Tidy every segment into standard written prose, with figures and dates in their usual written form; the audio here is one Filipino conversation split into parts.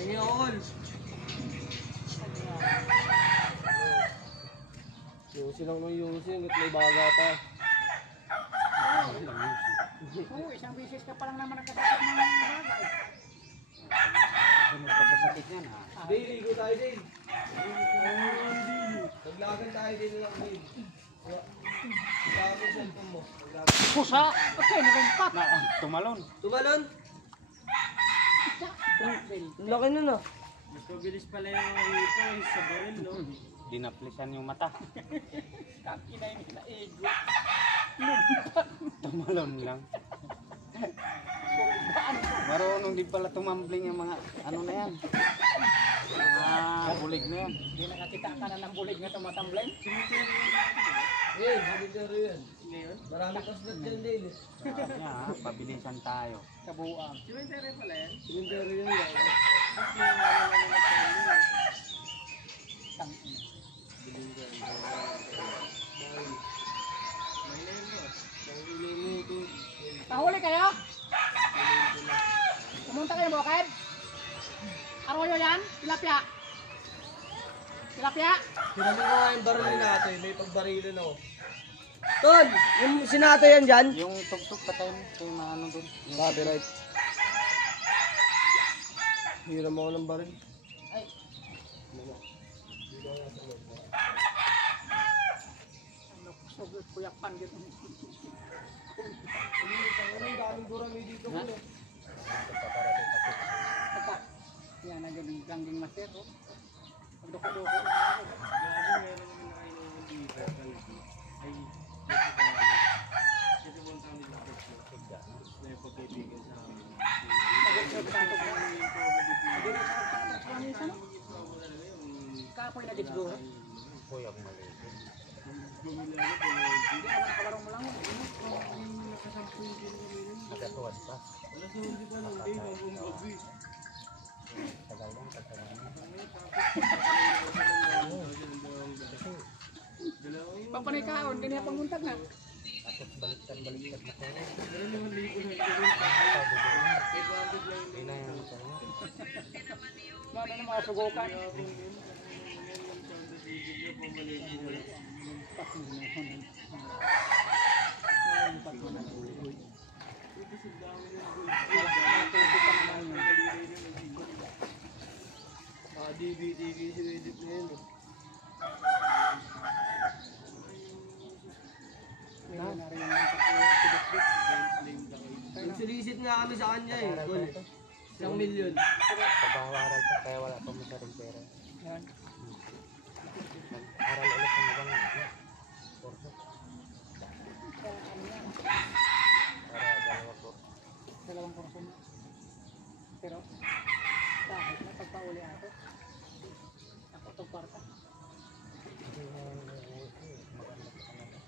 Tingin all. Yusin lang ng yusin, at may baga pa. Oo, isang bisis ka pa lang naman nagkasakit ng bagay. Pagkasakit yan ha. Dale, ligo tayo Dale. Naglagan tayo Dale lang Dale. Naglagan mo yung cellphone mo. Pusa! Okay, nagumpat. Tumalon. Tumalon? Ang laki nun ah. Mas mabilis pala yung ito sa baril, no? Dinaplisan yung mata. Kakinay nila ego. Tumalon lang. Marunong din pala tumambling yung mga ano na yan. Bulig na yan. Hindi nakakita ka na ng bulig na tumatamblay. Dale, habindero yan. Marami kaslat dyan Dale. Sabi niya ha, pabilisan tayo. Kabuang. Cemetery pala yan. Habindero yan yan. Tapos yung ano na nagsabi. Tangina. May name mo. Nahuli kayo? Pumunta kayo bukid? Arroyo yan? Tilapia? Tilapia? Sinabi ko nga yung baril natin, may pagbarilin ako. Tol, yung sinata yan dyan? Yung tugtog patay mo. Ito yung mga ano doon. Copyright. Hiram ako ng baril. Ay. Ano, sugot kuyakan dito. Ang daming gurami dito. Pagka, yan ang galing ganging master. Oh. Pagdoko-doko. Gabi meron naman na kayo ng dito. Ay, kasi punta kami sa Texas. May pagkaibigan sa amin. Kapoy na dito. Uy, ang mali. Hindi naman kalarong mo lang. Nagatuwan pa. Wala sa hindi pa lang day, bagong gabi. Tagal lang, tagal lang. Papanikaon, ganyan panguntag na. Tapos baliktad na tayo. Meron naman ligo na ito. 800 lang Hindi na yung tayo. Ano na mga sugukan. DVD sinidip na yun eh. Nagsilisit nga kami sa kanya eh. Tol. 1 milyon. Pagbawaral pa, kaya wala pa mo sa rin pera. Yan. Nag-aral ulit ng ibang kurso. Para dalawa po. Dalawang kurso na. Pero, dahil na pagpauli ako, ako itong kwarta. Hindi na yung maganda sa kanila.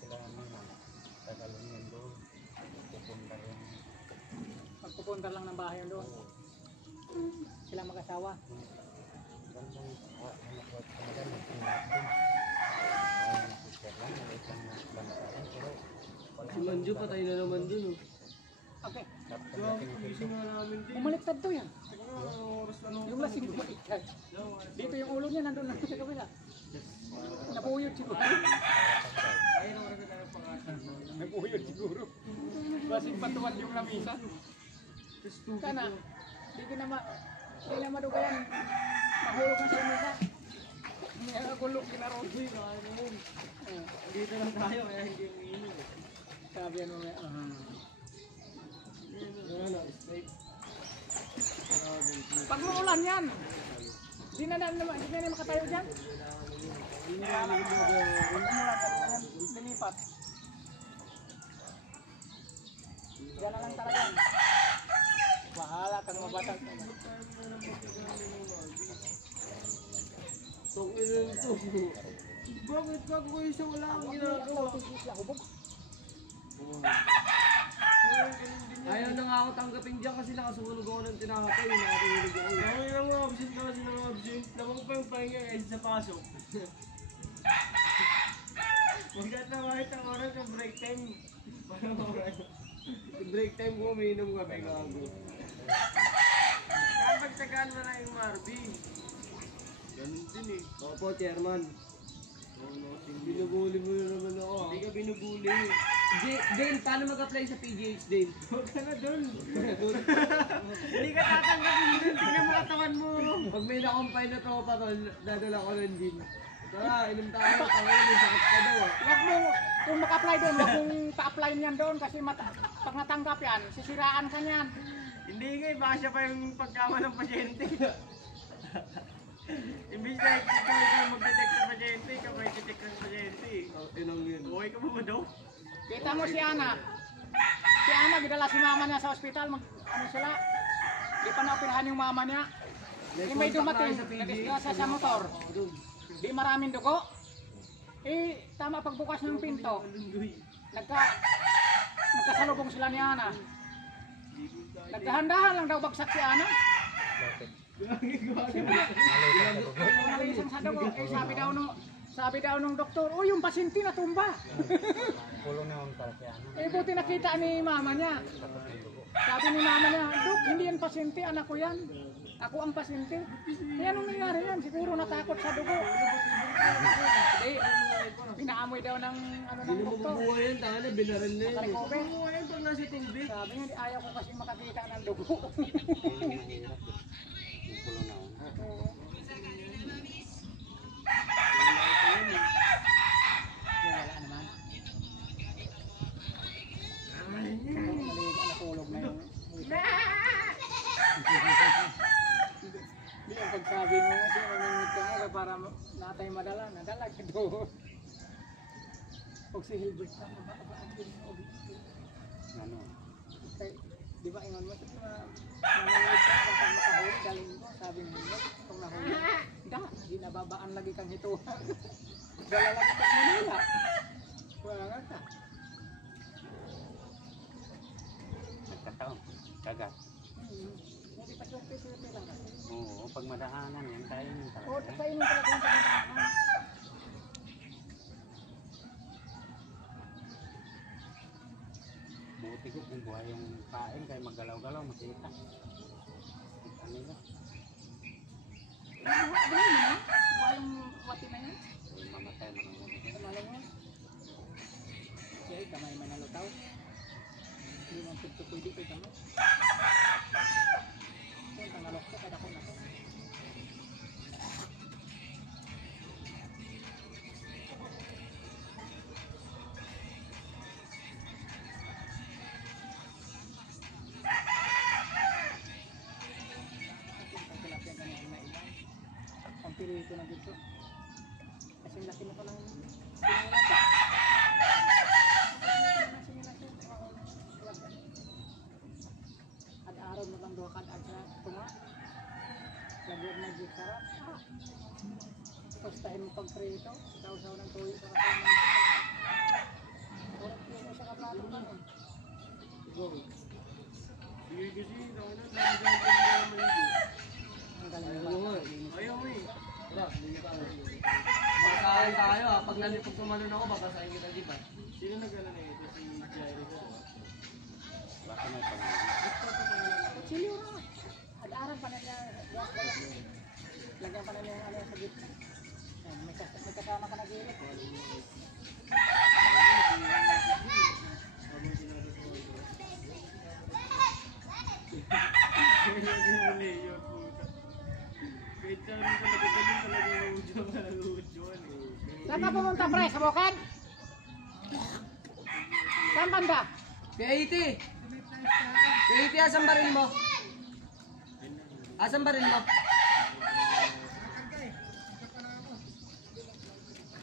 Sila naman, tagalin yan doon. Pupunta rin. Magpupunta lang ng bahay doon. Sila mag-asawa. Gandang anak ko sa kanila, magpinat doon. Ay, sister lang, maliit lang na bantaan. Pero, Si Manju patay na naman dun oh. Okay. Gising nga namin din. Bumaliktad to yan. Oras na nung Yung lasing bumaliktad. Dito yung ulo niya, nandun lang sa kabila. Napuyod siguro. ay nung oras na tayo pangatag. Napuyod siguro. Lasing patuwad yung lamisa. Sana, di na madugayan. Mahulog na sa lamisa. May gulo, kinarod. Dito lang tayo, kaya hindi umiinom. Sabi yan mamaya, pag muulan yan, di na makatayo dyan. Lilipat. Diyan na lang talaga. Bahala kang mabatag. Bakit bago ko isa wala akong ginagawa? Ayaw na nga ako tanggapin dyan kasi nakasunog ako ng tinakapay. Nakatulog ako. Ay, ang absent ka kasi ng absent. Naman pa yung pahinga kasi sa pasok. Magkat na kahit ang oras ng break time. Parang oras. break time ko, umiinom kami gago. Kaya pagtagaan mo na yung Marby. Ganun din eh. Opo, chairman. Oo, Binubuli mo na naman ako. hindi ka binubuli. Dale, paano mag-apply sa PGH, Dale? Huwag ka na dun. Hindi ka tatanggapin dun. Tingnan mo katawan mo. Pag may nakumpay na tropa ko, dadala ko ng gin. Tara, inom tayo. Tangin, may sakit ka daw ah. Wag mo, kung mag-apply doon, wag mong pa-apply niyan doon kasi pag natanggap yan, sisiraan ka niyan. Hindi nga eh. Baka siya pa yung pagkama ng pasyente. Imbis na ikaw mag-detect ng pasyente, ikaw may detect ng pasyente. Inang yun. Okay ka ba daw? Kita mo si Ana. Si Ana, gidala si mama niya sa ospital, ano sila? Di pa naoperahan yung mama niya. May dumating, nagdisgrasya sa motor. Di maraming dugo. Eh, tama pagbukas ng pinto. Nagkasalubong sila ni Ana. Nagdahan-dahan lang daw bagsak si Ana. Bakit? Siyempre, nalisang sa dugo. Eh, sabi daw nung doktor, oh yung pasyente natumba. Pulong naman para si ano. Eh, buti nakita ni mama niya. Sabi ni mama niya, Dok, hindi yan pasyente, anak ko yan. Ako ang pasyente. Eh, anong nangyari yan? Siguro natakot sa dugo. Hindi, pinaamoy daw ng ano ng Hindi mo doktor. mabubuhay yan, tanga na, binaril na yun. Nakarecover. Oo, ayun pag nasa tubig. Sabi niya, di ayaw ko kasi makakita ng dugo. Pulong mahirap eh. Yung pulong naman. Oo. Wala naman. Maliit na natulog na yung Hindi ang pagsabi mo kasi mamimit ka nga para natay nadala ka doon. Pag si Hilbert na mababaan din mo. Ano? Di ba ingon mo mamimit ka baka makahuli galing mo sabi mo kung nahuli. Di nababaan lagi kang hito. Dala lagi kang Manila. Wala nga ka. Nagkataon. Kagat. Hindi pa swerte lang kasi. Oo, pag madaanan yan, tayo yung Oo, talaga. kainin talaga yung pagkakaanan. Buti ko kung buhay yung kain, kaya magalaw-galaw, makita. Ano yun? Ano mo na? Ba yung wati na yan? Mamatay, manunod. Malong yan. Kaya kamay manalutaw. Hindi man pito pwede ko kamay. Kung tangalok ko, kada ko na to. Ang pirito na dito. Kasi laki na palang pinulata. Ad-araw mo lang doon kad-ad sa tunga. Lagyan na dito sarap. Pustahin mo pag-prito. Saw-saw ng tuyo sa kasama. Urap mo sa kaplato ka. Sige kasi, dami-dami ko na maligo. Ang galing Ayaw naman. mo eh. Ayaw mo eh. Tara, hindi tayo. Makakain tayo ah. Pag nalipag tumalon ako, babasahin kita, di ba? Sino nag-ano na ito? Si Jairus ko. Baka may pangalaman. Chili na. Ad-araw pa na niya. Lagyan pa na niya yung ano sa gitna. Yan, may kasama ka na gilid. Kaya naging muli yun, puta. Kahit siya rin talaga, ganun talaga yung udyon eh. Saan ka pumunta pre? Sa Bukid? Saan banda? Kaya iti! Kaya iti, asan baril mo? Asan baril mo?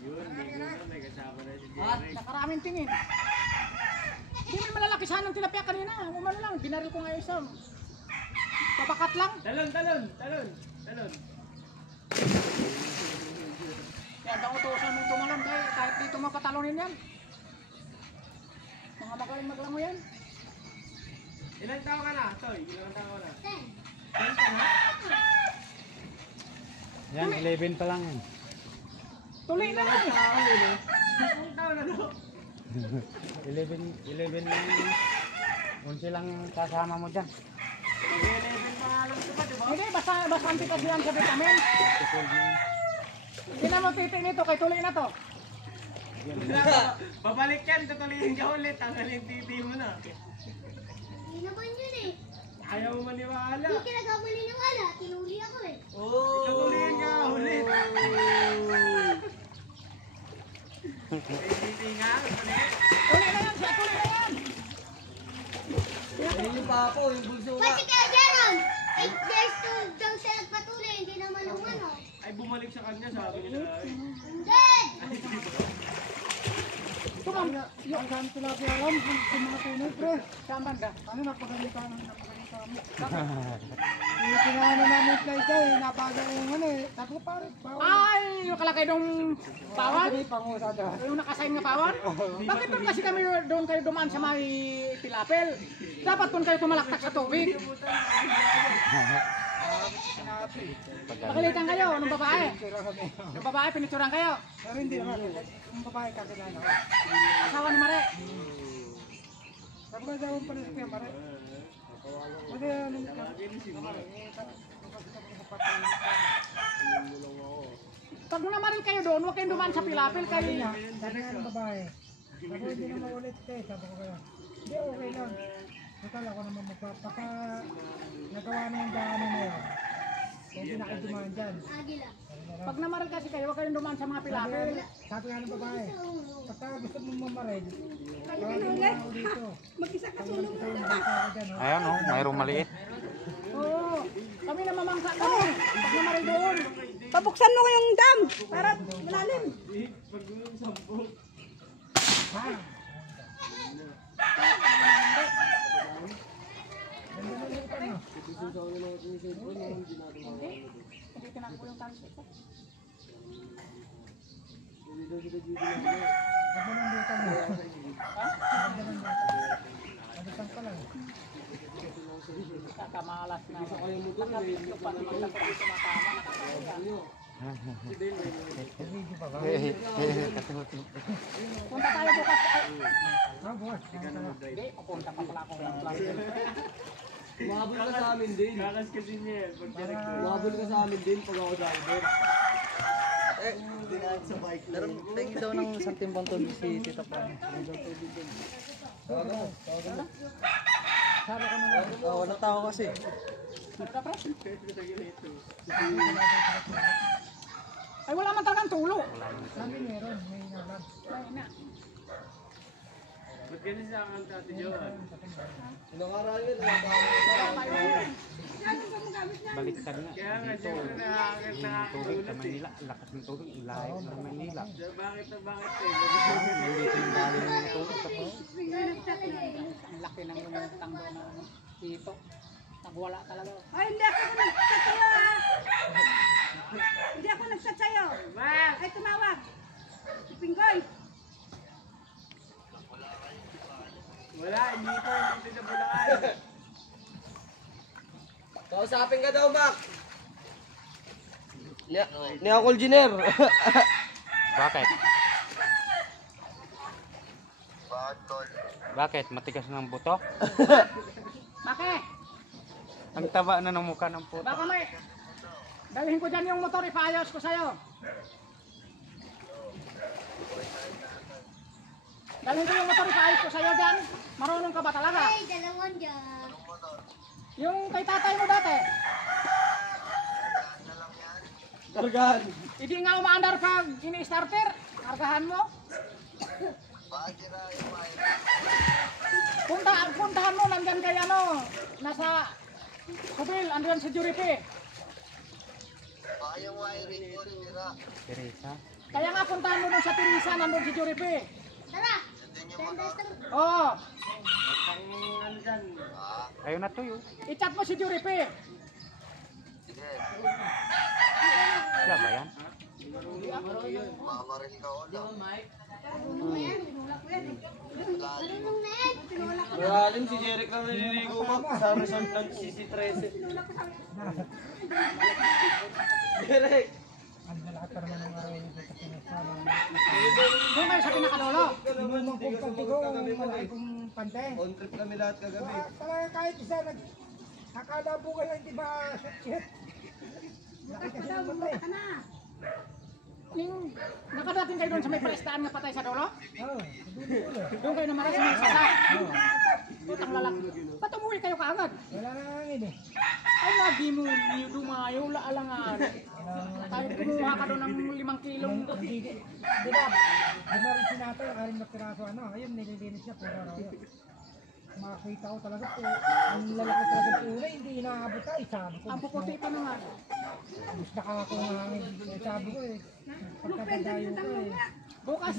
Yun, ligo na, may kasama na si Ha? Jerry. Nakaraming tingin. Hindi may malalaki sana ng tilapia kanina. Umano lang, binaril ko nga isa. Papakat lang. Talon! Yan, utusan mong tumalon kahit dito mapatalonin yan. Mga magaling maglango yan. Ilang taon ka na, Toy? Ilang taon ka na? 10 ka na? Yan, 11 pa lang yan. Tuloy na lang. Ilang taon na no? 11 lang yan. Unsi lang kasama mo dyan. Mag-11 pa nga lang ito ba, diba? Hindi, basta antikas yan sa vitamin. Hindi na mo titig nito, kay tuloy na to. Babalik yan, tutuloyin ka ulit. Tanggalin titi mo na. Hindi naman yun eh. Ayaw mo maniwala. Hindi ka nagkamali ng wala. Tinuli ako eh. Oh! Tutuloyin ka ulit. Titi nga, ulit. Tuloy na yan, siya tuloy na yan. Ayun yung papa, yung bulso ka. Pati kaya Jaron, 8 years old daw siya nagpatuloy. Hindi naman umano. Ay, bumalik sa kanya, sabi niya. Hindi! Tumam, yung saan sila alam, kung mga tunay, pre. Saan banda? Ano, napagalitan mo. Yung kinano namin kay Jay, napaga yung ano eh. Tapos pare, bawal. Ay, yung kalakay nung pawan? Yung nakasign nga pawan? Bakit doon kasi kami doon kayo dumaan sa may pilapel? Dapat doon kayo tumalaktak sa tubig. Nakalitan kayo, nung babae. Nung babae, pinituran kayo. Pero hindi naman. Nung babae kakilala. Asawa ni Mare. Sabi ko daw pala sa Mare. Mare, anong pag naman kayo doon, huwag kayong dumaan sa pilapil kayo niya. Sabi nga ng babae, sabi hindi na maulit eh, sabi ko kaya, hindi okay lang. Total ako naman magpapaka, nagawa na yung daanan na yan. Kaya hindi na kayo dumaan dyan. Agila. Pag namaril kasi kayo, huwag kayong dumaan sa mga pilapil. Sabi nga ng babae, pagka gusto mong mamaril, tawagin mo ako dito. Mag-isa ka tulong mo dyan. Ayan o, mayroong maliit. Oo, kami na mamangsa kami. Pag namaril doon. Pabuksan mo yung dam para malalim. Pag-ulang sampung. Hindi tinakbo yung tansi ko. Ganda ng lupa mo. Ganda ng lupa. Nabutang ka lang. Kakamalas na. Nakapit yung pag-ibig ako dito matama. Nakakaya. Punta tayo bukas. Ah, bukas. Hindi, pupunta pa pala ako. Umabol ka sa amin din. Kakas kasi niya yan. Pag direct ko. Umabol ka sa amin din pag ako driver. Dinaan sa bike. Tingin daw ng isang timbang to si Tita Pan. Walang tao kasi. Ay, wala man talagang tulo. Sabi meron, may nalag. Ay, na. Ba't ganun sa akin Ate Joan? Inakaraan yun. Baliktad nga. Kaya nga, siyempre nakakit Tubig sa nakakatulad eh. Manila, lakas ng tubig, layo ng Manila. So, bakit Dito yung dali ng tubig sa po. Ang laki ng lumutang doon na dito. Nagwala talaga. Ay, hindi ako nagsasayo ha. Hindi ako nagsasayo. Bak! Ay, tumawag. Si Pinggoy. Wala, hindi pa. Hindi sa Bulacan. Kausapin ka daw, Mac. Ni Uncle Jiner. Bakit? Bakit? Matigas ng buto? Bakit? Ang taba na ng mukha ng puto. Baka may... Dalhin ko dyan yung motor, ipaayos ko sa'yo. Dalhin ko yung motor, ipaayos ko sa'yo dyan. Marunong ka ba talaga? Ay, dalawang dyan. Yung kay tatay mo dati. Kargahan. Hindi nga umaandar pag ini-starter. Kargahan mo. Puntahan mo, nandyan kay ano, nasa Kubil, andyan si Juripe. Teresa. Kaya nga puntahan mo dun sa Teresa, nandun si Juripe. Tara! Tenders to. Oo, Ano dyan? Ayaw na tuyo. i-chat mo si Juripe. Siya ba yan? Marunong na yan. Tinulak ko yan eh. Marunong na yan. Tinulak ko. Malalim si Jeric lang naliligo, Mac. Sa resort ng CC13. Jeric! Ang lahat pa naman ng araw yung sa pinasama. Doon kayo sa pinakadulo. Tinulong kong pagtigo, malaki kong pante. On trip kami lahat kagabi. Talaga kahit isa nakalabugan lang, di ba, shoot. Laki kasi ng patay. Ka na. Ning, nakadating kayo doon sa may prestaan nga patay sa dulo? Oo, dulo-dulo. Doon kayo naman sa may sasa. Ang lalaki. Ba't umuwi kayo kaagad? Wala na hangin eh. Ay, lagi mo dumayo, laalangan. Tayo kumuha ka doon ng 5 kilong. Hindi, di ba rin sinato yung aring na piraso, ano, ayun, nililinis niya, puro raw yun. Makakita ko talaga po, ang lalaki talaga po na, hindi inaabot tayo, sabi ko. Ang puputi pa naman. Gusto ka ako ng hangin, sabi ko eh, pagkakadayo ko eh. Bukas,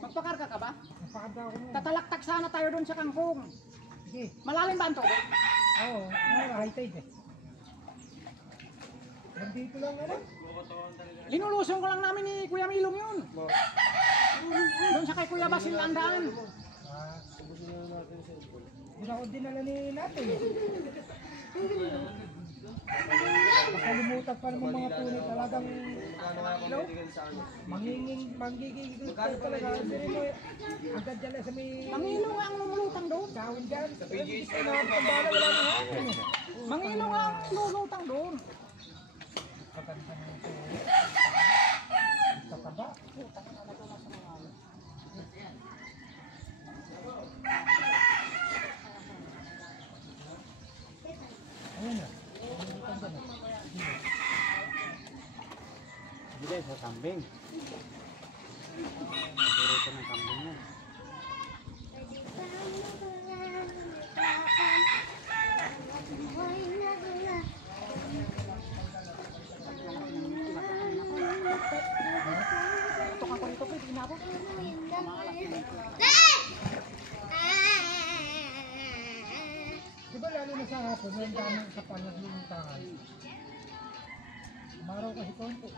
magpakarga ka ba? Napakada ko mo. Tatalaktak sana tayo doon sa kangkong. Sige, Malalim ba ang tubig? oo, high tide eh. Nandito lang ano? Linulusong ko lang namin ni Kuya Milong yun. Doon sa kay Kuya Basil ang daan. Hindi ako dinala ni natin eh. Makalimutan pa naman mga tunay talagang manggigigil tayo talaga. Hindi mo agad dyan sa may Mangilo nga ang lumulutang doon. dahon dyan. Hindi ko nakapambala, wala na hangin eh. Mangilo nga ang lumulutang doon. Pagkanta mo ito. Tataba. Ayan na. Hindi sa kambing. Paborito ng kambing yan. Tukan ko dito, pwede na ako. Di ba lalo na sa hapon, yung daming sa panaglutangan. Maraw kasi konti.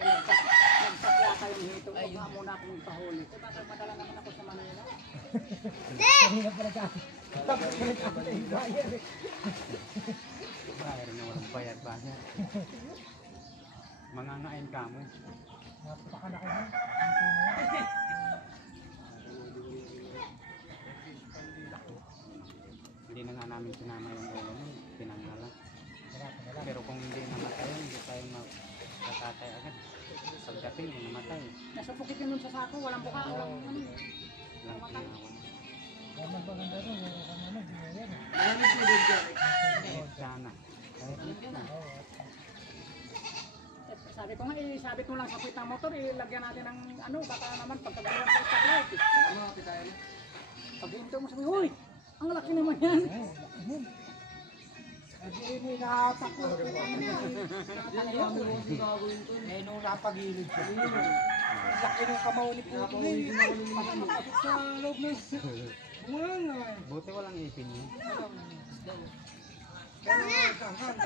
Nagsakya tayo dito. Baka muna akong pahuli. Baka madala naman ako sa Manila. Kanina pala ka. Tapos pala ka sa ibayan eh. Bayar na walang bayad. Mangangain ka mo. Napakalaki na. Ito na yan. Hindi na nga namin sinama yung ulo mo. Pinangala. Pero kung hindi namatay, hindi tayo magkatatay agad. Pagdating, namatay. Nasupukit yun dun sa sako. Walang buka. Walang ano. Walang tinawan. Kaya magpaganda rin. Meron kang ano. Hindi yan eh. Maraming tubig dyan. Sana. Kahit na. Sabi ko nga, sabi ko lang sa puwit ng motor, lagyan natin ng ano, baka naman pagkagawa sa stoplight. Ano kapit tayo? Pag hinto mo sabi, uy, ang laki naman yan. Hindi mo inatakot. Eh, nung napagilid siya. Laki ng kamao ni Putin eh. Pasok sa loob ng... Wala na eh. Buti walang ipin yun. Kaya nagkahan.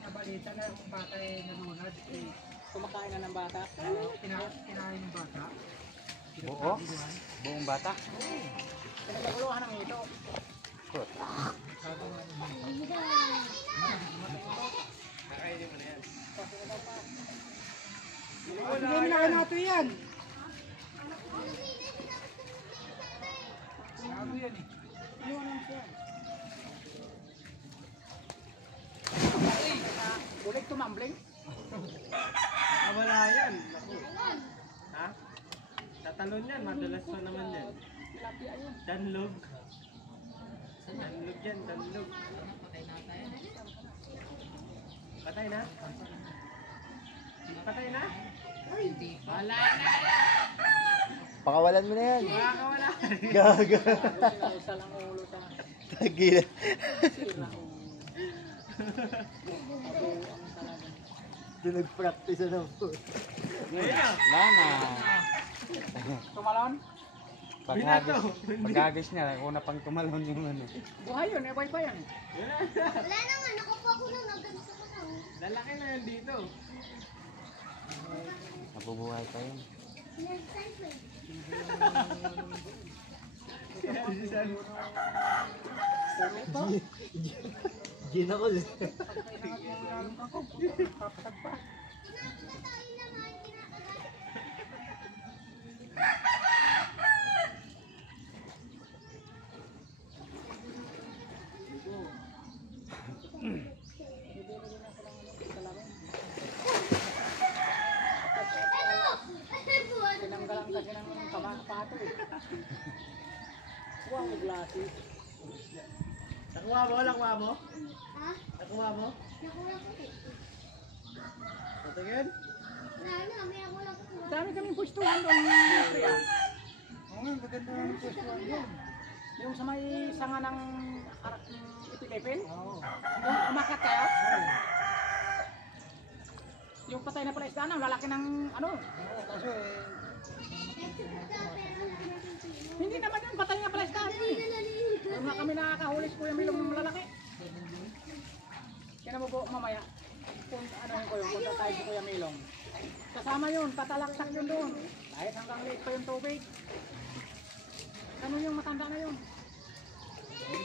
Nabalita na yung bata ay nalunad. Kumakain na ng bata. Kinain ng bata. Buo? Buong bata? Pinagaguluhan ng ito. Good. Hindi na natin yan. Sabi yan eh. Ulit tumambling. Wala yan. Naku. Ha? Tatalon yan. Madalas pa naman yan. Tilapia yun. Danlog. Danlog yan. Danlog. Patay na? Patay na? Wala na. Pakawalan mo na yan. Wala. Gaga. Isa lang ulo sa Tagila. sira ulo. Doon nag-practice na po. Ayun na. Wala na. Tumalon? Paghagis niya, una pang tumalon yung ano. Buhay yun, buhay pa yan. Wala naman, nakupo ako nung naggansa ko na. Lalaki na yan dito. Nabubuhay pa yun. Nag-cycle. Ginakol eh. Papatag pa. glasses. Nakuha mo? Nakuha mo? Ha? Nakuha mo? Nakuha ko eh. Patingin? May ako lang kukuha. Dami kaming pwestuhan doon. Priya. Oo nga, maganda nga yung pwestuhan yun. Yung sa may sanga ng Ipilipin. Oo. Yung umakat kayo. Yung patay na pala isda na, lalaki ng ano. Oo, kaso Hindi naman yun, patay na pala isda. Yung nga kami nakakahuli sa Kuya Milong ng lalaki. Kaya mo po mamaya, kung ano yung kuya, punta tayo sa Kuya Milong. Kasama yun, tatalaksak yun doon. Kahit hanggang late pa yung tubig. Ano yung matanda na yun?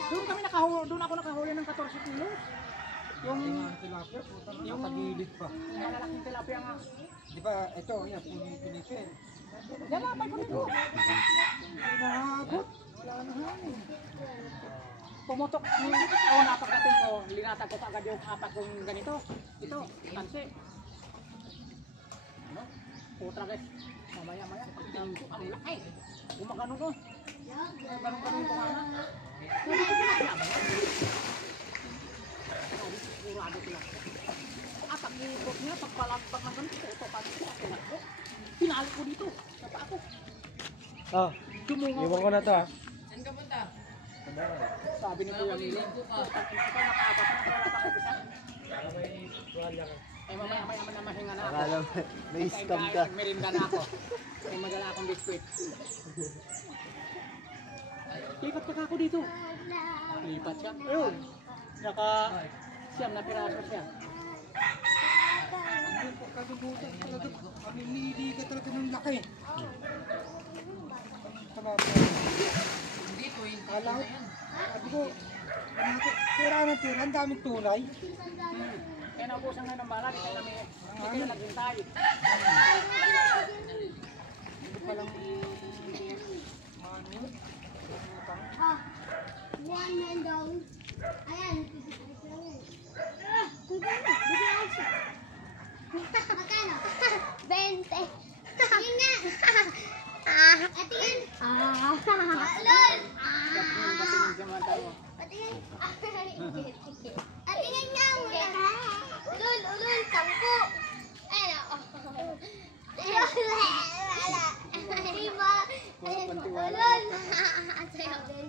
Doon ako nakahuli ng 14 kilos. Yung tilapia, puta na, Yung- nakagilid pa. malalaking tilapia nga. Di ba, ito, yan, Pilipin. Yan lang, may dito. Hindi nahabot. Wala na hangin. Pumutok yung napagdating ko, linatag ko agad yung apat kong ganito. Ito, tansi. Ano? Putra guys. Mamaya-maya, pagtingin ko, ang laki. Gumagano ko. Ganun-ganun yung kumana. Sigurado sila. At ang ikot niya, pagpalagpag ng ganito, ito, pagpalagpag ko. Pinalik ko dito, sa paa ko. Oh, Dumungaw. iwan ko na to ha. Sabi ni Kuya Milo, ito nakaapat na, wala pa isa. Eh mamaya na mahinga na ako. Akala mo, may scam ka. Merinda na ako. May madala akong biskwit. Lipat ka ako dito. Lipat siya. Ayun. Siyam na piraso siya. Hindi, pagkadubutan talaga. Mamimili ka talaga ng laki. Tilapia. Alam, sabi ko, tira na tira, ang daming tunay. Kaya naubusan na ng bala, di kayo naghintay. Hindi pa lang manu. Ah, one man down. Ayan. Magkano? 20. Tingin nga. Patingin. Lol. Patingin. Patingin nga muna. Lol, ulol, 10. Ayun o. Wala. Diba? Ulol. Sayo din.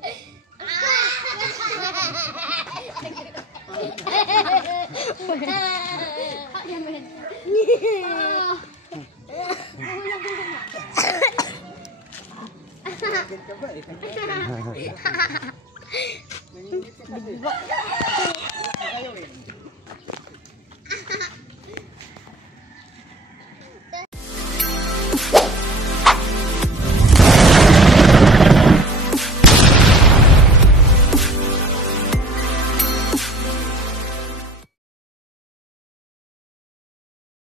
Ayan mo yan. Bakit ka ba eh? Nangingit ka kasi. Kayo eh.